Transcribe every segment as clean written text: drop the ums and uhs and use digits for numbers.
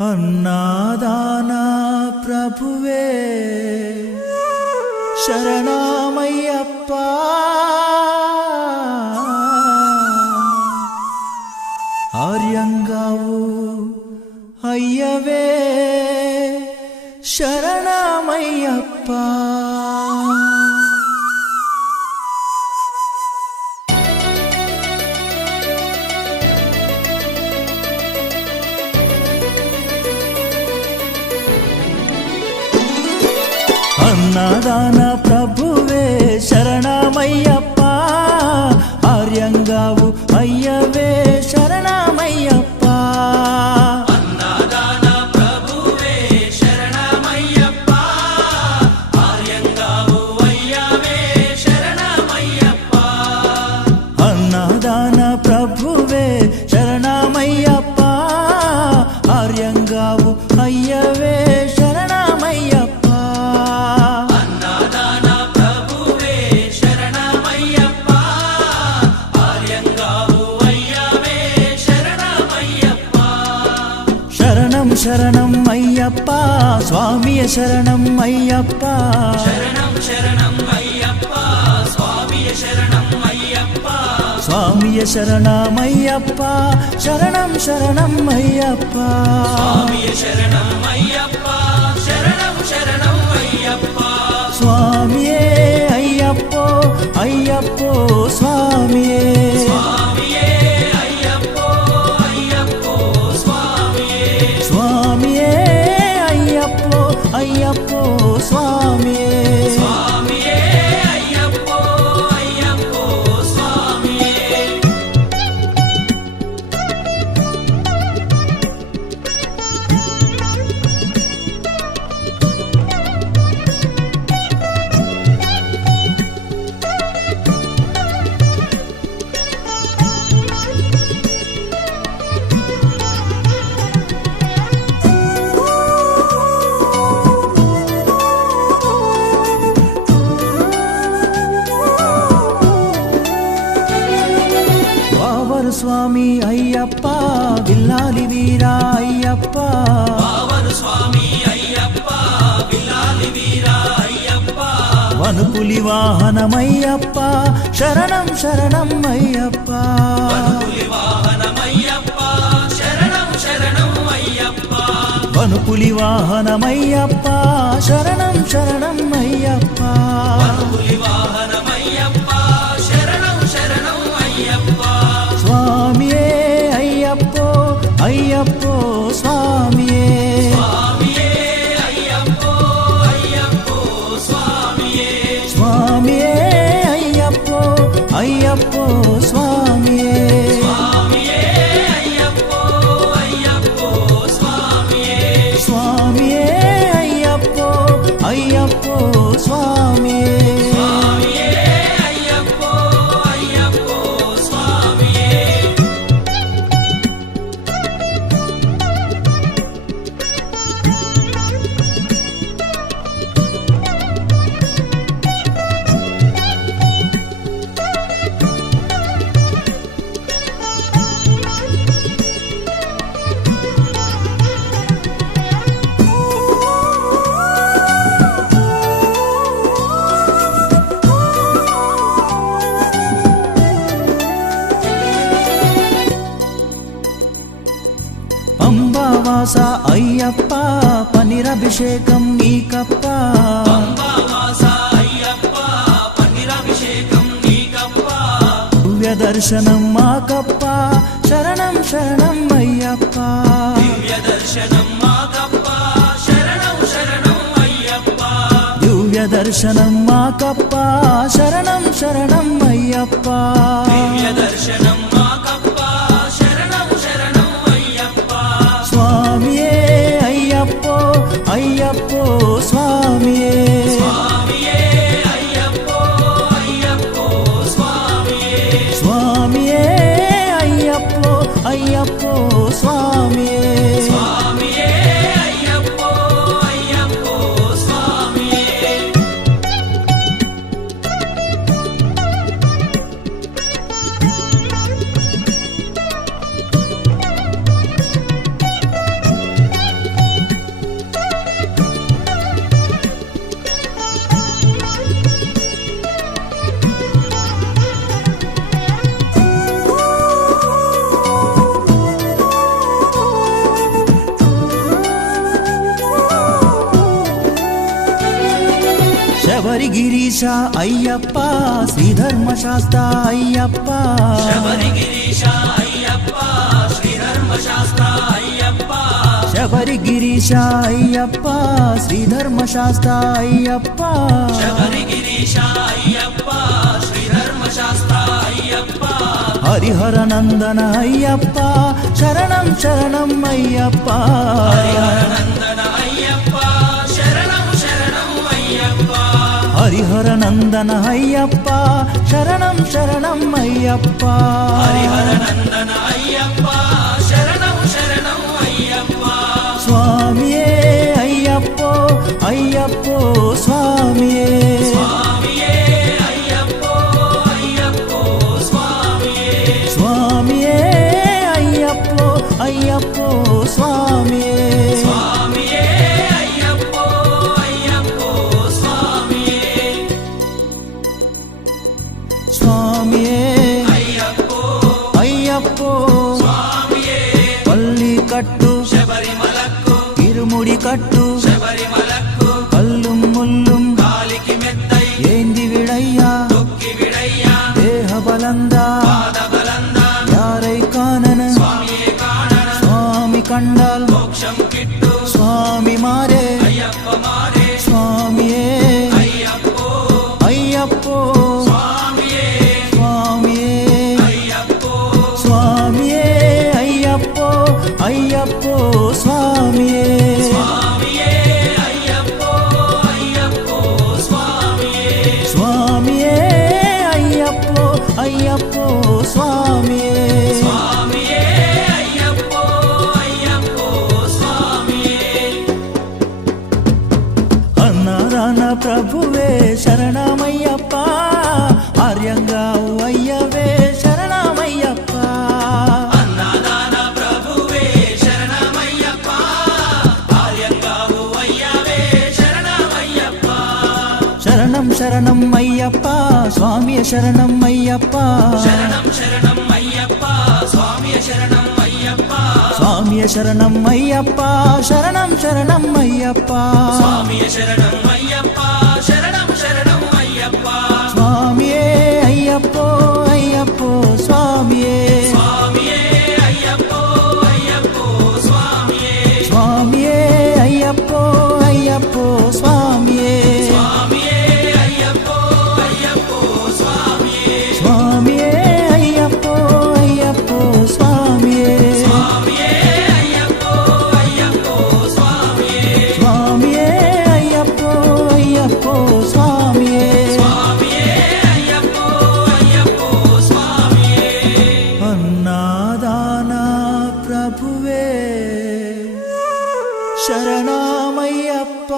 అన్నాదానా ప్రభువే శరణమయ్యప్ప ఆర్యంగావు అయ్యవే శరణమయ్యప్ప అన్నదాన ప్రభువే శరణమయ్యప్ప ఆర్యంగావు అయ్యవే శరణమయ్యప్ప అన్నదాన ప్రభువే శరణమయ్యప్ప ఆర్యంగావు అయ్యవే శరణమయ్యప్ప అన్నదాన ప్రభువే శరణమయ్యప్ప ఆర్యంగావు అయ్యవే శరణమయ్యప్ప శరణం అయ్యప్ప స్వామియ శరణం అయ్యప్ప శరణం శరణం అయ్యప్ప స్వామియ శరణం అయ్యప్ప స్వామియ శరణమయ్యప్ప శరణం శరణం అయ్యప్ప స్వామియ శరణం అయ్యప్ప శరణం శరణం అయ్యప్ప స్వామియే అయ్యప్పో అయ్యప్పో స్వామియే స్వామియే అయ్యప్పో అయ్యప్పో స్వామియే స్వామియే అయ్యప్పో అయ్యప్పో స్వామియే స్వామియే అయ్యప్పో అయ్యప్పో స్వామియే స్వామి అయ్యప్ప విల్లాలి వీరా అయ్యప్ప పావను స్వామి అయ్యప్ప విల్లాలి వీరా అయ్యప్ప వనుపులి వాహనమయ్యప్ప శరణం శరణం అయ్యప్ప వనుపులి వాహనమయ్యప్ప శరణం శరణం అయ్యప్ప వనుపులి వాహనమయ్యప్ప శరణం శరణం అయ్యప్ప వనుపులి వాహనమయ్యప్ప శరణం శరణం అయ్యప్ప స్వామియే అయ్యప్పో అయ్యప్పో స్వామియే స్వామియే అయ్యప్పో అయ్యప్పో స్వామియే స్వామియే అయ్యప్పో అయ్యప్పో స్వామియే స్వామియే అయ్యప్పో అయ్యప్పో స్వామియే స్వామియే అయ్యప్పో అయ్యప్పో స్వామియే స్వామియే అయ్యప్పో అయ్యప్పో స్వామియే పంబావాస అయ్యప్ప పనిరభిషేకం నీకప్ప పంబావాస అయ్యప్ప పన్నీరాభిషేకం నీకప్ప దివ్య దర్శనం మాకప్ప శరణం శరణం అయ్యప్ప దివ్య దర్శనం మాకప్ప శరణం శరణం అయ్యప్ప దివ్య దర్శనం మాకప్ప శరణం శరణం అయ్యప్ప దివ్య దర్శనం మాకప్ప శరణం శరణం అయ్యప్ప స్వామియే అయ్యప్పో అయ్యప్పో స్వామియే స్వామియే అయ్యప్పో అయ్యప్పో స్వామియే స్వామియే అయ్యప్పో అయ్యప్పో స్వామియే స్వామియే అయ్యప్పో అయ్యప్పో స్వామియే శబరిగిరీశ అయ్యప్ప శ్రీధర్మశాస్త్ర అయ్యప్ప శబరిగిరీశ అయ్యప్ప శ్రీధర్మశాస్త్ర అయ్యప్ప శబరిగిరీశ అయ్యప్ప శ్రీధర్మశాస్త్ర అయ్యప్ప శబరిగిరీశ అయ్యప్ప శ్రీధర్మశాస్త్ర అయ్యప్ప హరిహర నందన అయ్యప్ప శరణం శరణం అయ్యప్ప హరిహరనందన అయ్యప్ప శరణం శరణం అయ్యప్ప హరిహర నందన అయ్యప్ప శరణం శరణం అయ్యప్ప హరిహరనందన అయ్యప్ప శరణం శరణం అయ్యప్ప స్వామియే అయ్యప్పో అయ్యప్పో స్వామియే స్వామియే అయ్యప్పో అయ్యప్పో స్వామియే స్వామియే అయ్యప్పో అయ్యప్పో స్వామియే స్వామియే అయ్యప్పో అయ్యప్పో స్వామియే స్వామియే అయ్యప్పో అయ్యప్పో స్వామియే పల్లి కట్టు శబరిమలకు ఇరుముడి కట్టు శబరిమలకు కల్లుం ముల్లుం కాలికి మెత్తై ఏంది విడయ్యా తొక్కి విడయ్యా దేహ బలందా పాద బలందా యారై కానన స్వామియే కాణన స్వామి కండాల్ మోక్షం కిట్టు స్వామి మారే అయ్యప్ప మారే స్వామియే అయ్యప్పో అయ్యప్పో స్వామియే స్వామియే అయ్యప్పో స్వామియే అయ్యప్పో అయ్యప్పో స్వామియే స్వామియే అయ్యప్పో అయ్యప్పో స్వామియే స్వామియే అయ్యప్పో అయ్యప్పో స్వామియే స్వామియే అయ్యప్పో అయ్యప్పో స్వామియే అన్నారాన ప్రభువే శరణమయ్యప్ప ఆర్యంగా అయ్యవే శరణమయ్యప్ప అన్నదాన ప్రభువే శరణమయ్యప్ప ఆర్యంగావు అయ్యవే శరణమయ్యప్ప శరణం శరణం అయ్యప్ప స్వామియ శరణం అయ్యప్ప శరణం శరణం అయ్యప్ప స్వామియ శరణం అయ్యప్ప స్వామియ శరణం అయ్యప్ప శరణం శరణం అయ్యప్ప స్వామియ శరణం అయ్యప్ప శరణం శరణం అయ్యప్ప స్వామియే అయ్యప్పో అయ్యప్పో స్వామియే స్వామియే అయ్యప్పో అయ్యప్పో స్వామియే స్వామియే అయ్యప్పో అయ్యప్పో స్వామియే స్వామియే అయ్యప్పో అయ్యప్పో స్వామియే స్వామియే అయ్యప్పో అయ్యప్పో స్వామియే స్వామియే అయ్యప్పో అయ్యప్పో స్వామియే స్వామియే అయ్యప్పో అయ్యప్పో స్వామియే స్వామియే అయ్యప్పో అయ్యప్పో స్వామియే అన్నాదాన ప్రభువే శరణమయ్యప్ప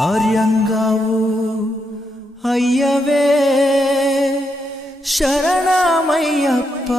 ఆర్యంగావు అయ్యవే శరణమయ్యప్ప